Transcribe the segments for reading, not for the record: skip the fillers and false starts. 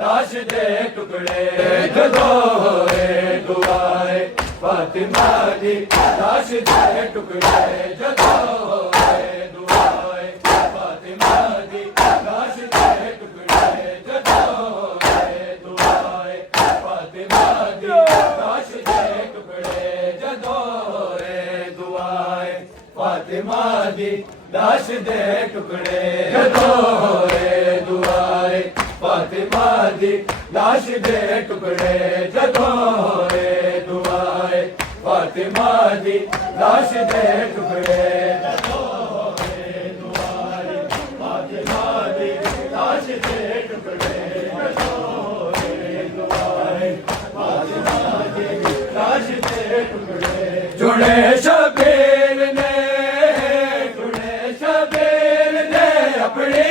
लाश दे टुकड़े जदों होए दुआए फातिमा दी लाश दे टुकड़े जदों होए दुआए फातिमा दी लाश दे टुकड़े जदों होए दुआए फातिमा दी लाश दे टुकड़े जदों होए दुआए फातिमा दी लाश दे टुकड़े जदों होए दुआए फातिमा दी लाश दे टुकड़े जदों होए दुआए फातिमा दी लाश दे टुकड़े जदों होए दुआए फातिमा दी लाश दे टुकड़े जदों होए दुआए फातिमा दी लाश दे टुकड़े जुड़े शबीर ने अपनी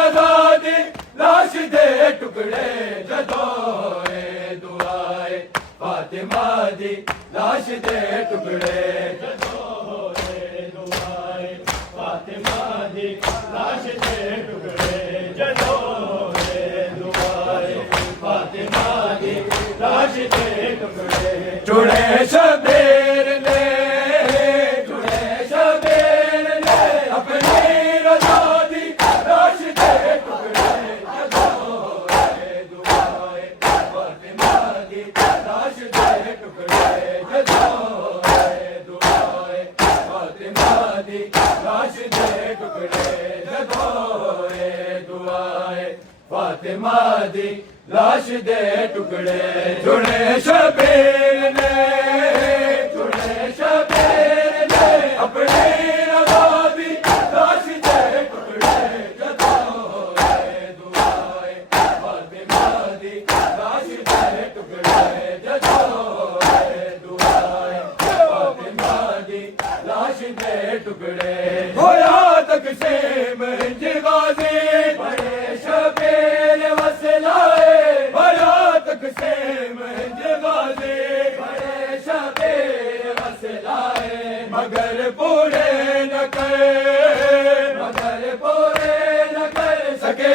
आजादी लाश दे टुकड़े जदों होए दुआए फातिमा दी लाश दे टुकड़े जदों होए दुआए फातिमा दी लाश दे टुकड़े जदों होए दुआए फातिमा दी लाश दे टुकड़े जुड़े शबीर ने फातिमा दी लाश दे टुकड़े जुड़े शबीर ने अपनी आजादी लाश दे टुकड़े जदों होए दुआए फातिमा दी लाश दे टुकड़े जदों होए दुआए फातिमा दी लाश दे टुकड़े होया तकसीम गाजी बड़े शबीर वसलाए होया तकसीम गाजी बड़े शबीर वसलाए मगर पूरे न कर सके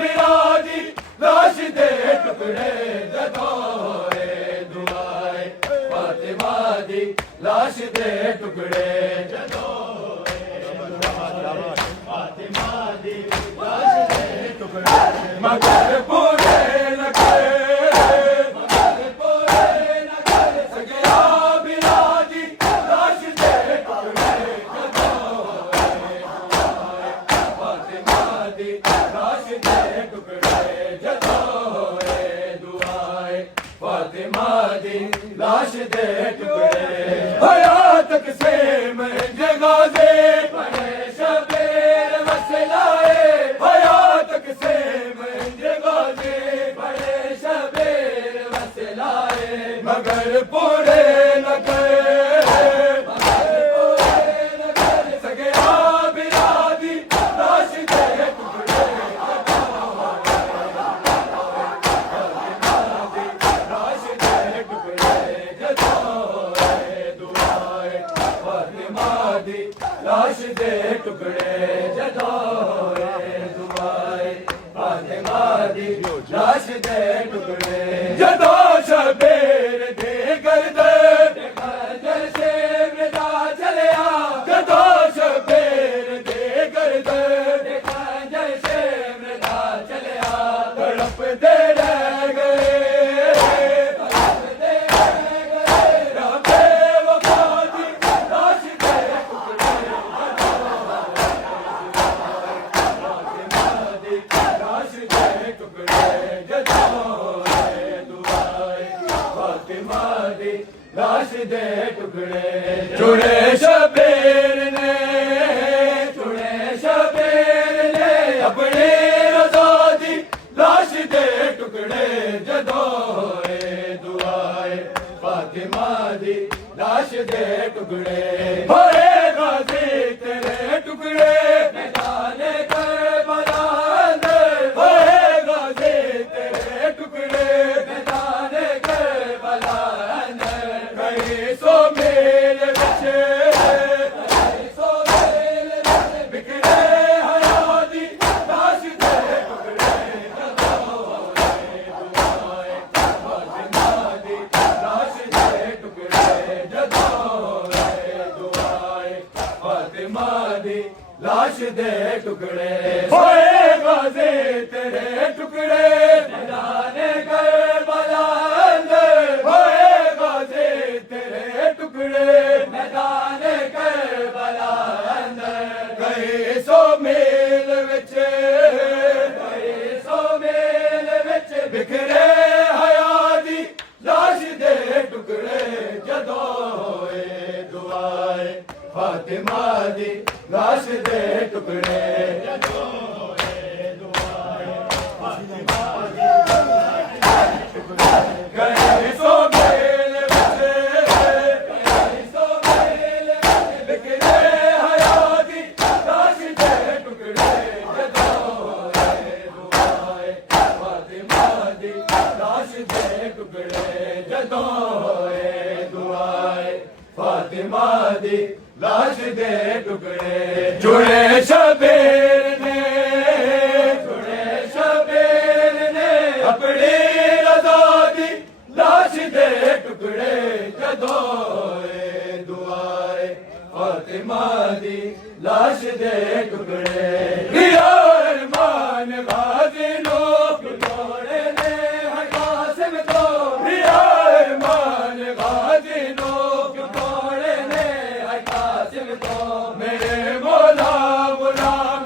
बिराजी लाश दे टुकड़े जदों होए दुआए फातिमा दी लाश दे टुकड़े जदों होए फातिमा दी लाश दे टुकड़े मगर पूरे न कर सके बिराजी लाश दे टुकड़े जदों होए फातिमा दी लाश दे टुकड़े जदों होए दुआए फातिमा दी लाश दे टुकड़े होया तकसीम गाजी बड़े शबीर वसलाए होया तकसीम गाजी बड़े शबीर वसलाए मगर पूरे न कर सके बिरादी लाश दे टुकड़े लाश दे टुकड़े जदों होए दुआए फातिमा दी लाश दे टुकड़े जदों होए दुआए फातिमा दी लाश दे टुकड़े जदों शबीर दे गर्दन खंजर से मृदा चलिया जदों शबीर दे गर्दन खंजर से मृदा चलिया तड़पते रह गए रबे वफा दी लाश दे टुकड़े फातिमा दी लाश दे टुकड़े जदों होए दुआए फातिमा दी लाश दे टुकड़े जुड़े शबीर ने अपनी आजादी लाश दे टुकड़े जदों होए दुआए फातिमा दी लाश दे टुकड़े होए गाजी तेरे टुकड़े मैदान करबला अंदर होए गाजी तेरे टुकड़े मैदान करबला अंदर कहीं सौ मील बिखरे हया दी लाश दे टुकड़े जदों होए लाश दे टुकड़े होए गाज़ी तेरे टुकड़े मैदाने करबला अंदर होए गाज़ी तेरे टुकड़े मैदाने करबला अंदर कई सौ मील विच बिखरे हया दी लाश दे टुकड़े जदों होए दुआए फातिमा दी लाश दे टुकड़े जदों होए दुआए फातिमा दी कई सौ मील विच बिखरे हया दी लाश दे टुकड़े जदों होए दुआए फातिमा दी लाश दे टुकड़े जदों होए दुआए फातिमा दी लाश दे टुकड़े जुड़े शबीर ने अपनी रज़ा दी लाश दे टुकड़े जदों होए दुआए फातिमा दी लाश दे टुकड़े रिया अरमान गाज़ी नो टुकड़े ने है कासिम को रिया अरमान गाज़ी नो टुकड़े ने है कासिम को मेरे मौला गुलाम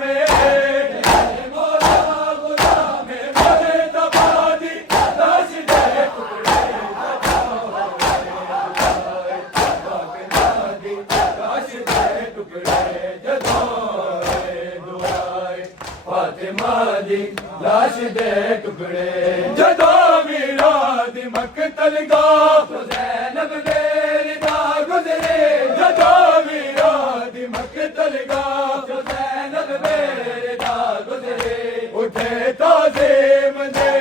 मोरे तबादी लाश दे टुकड़े फातिमा दी लाश दे टुकड़े जदों मीराद मकतल गा ज़ैनब मेरी दा गुज़रे जदों मीराद मकतल गा ज़ैनब मेरी दा गुज़रे उठे ताज़ीम दे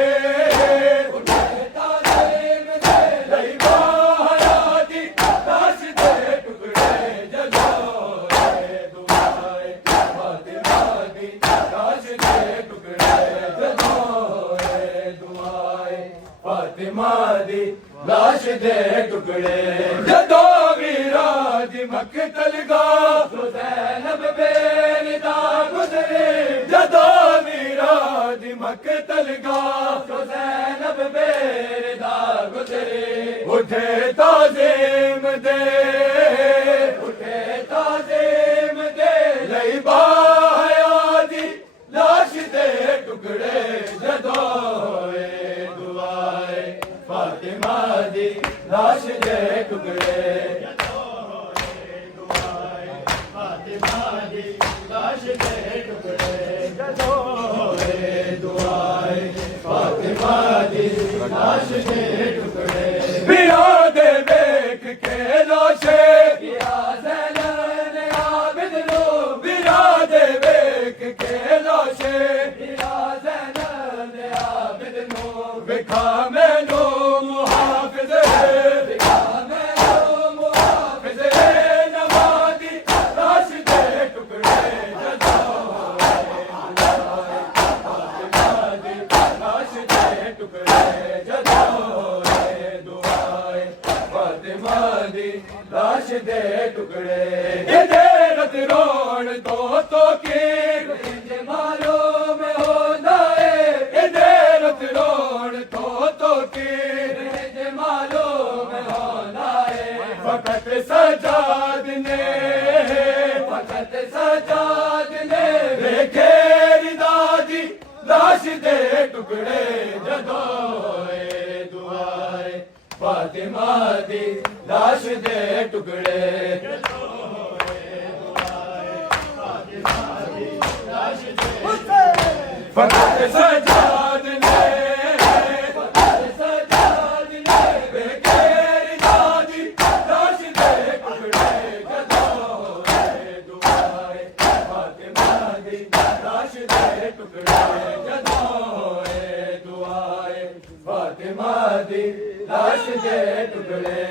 लईबा हया दी लाश दे टुकड़े जदों होए दुआए फातिमा दी लाश दे टुकड़े जदों होए दुआए फातिमा दी लाश दे टुकड़े जदों मीराद मकतल गा ज़ैनब मेरी दा गुज़रे जदों मीराद मकतल गा ज़ैनब मेरी दा गुज़रे उठे ताज़ीम दे लईबा हया दी लाश दे टुकड़े जदों होए दुआए फातिमा दी लाश दे टुकड़े जदों होए दुआए फातिमा दी लाश दे टुकड़े जदों होए दुआए फातिमा दी लाश दे टुकड़े पिया दे देख के लाशे पिया ज़ैनब आबिद लो पिया दे देख के लाशे पिया ज़ैनब आबिद लो बिखा मैनू मुहाफ़िज़ बिखा मैनू मुहाफ़िज़ नवाज़ी लाश दे टुकड़े जदों होए फातिमा दी लाश दे टुकड़े जदों होए दुआए फातिमा दी लाश दे टुकड़े रत रोण तो की इंज मालूम होंदा है रत रोण तो की इंज मालूम होंदा है फकत सजाद ने वेखे रिदा दी लाश दे टुकड़े जदों होए दुआए फातिमा दी लाश दे टुकड़े जदों होए दुआए फातिमा दी लाश दे फकत सजाद ने वेखे रिदा दी लाश दे टुकड़े जदों होए दुआए फातिमा दी लाश दे टुकड़े जदों होए दुआए फातिमा दी लाश दे टुकड़े।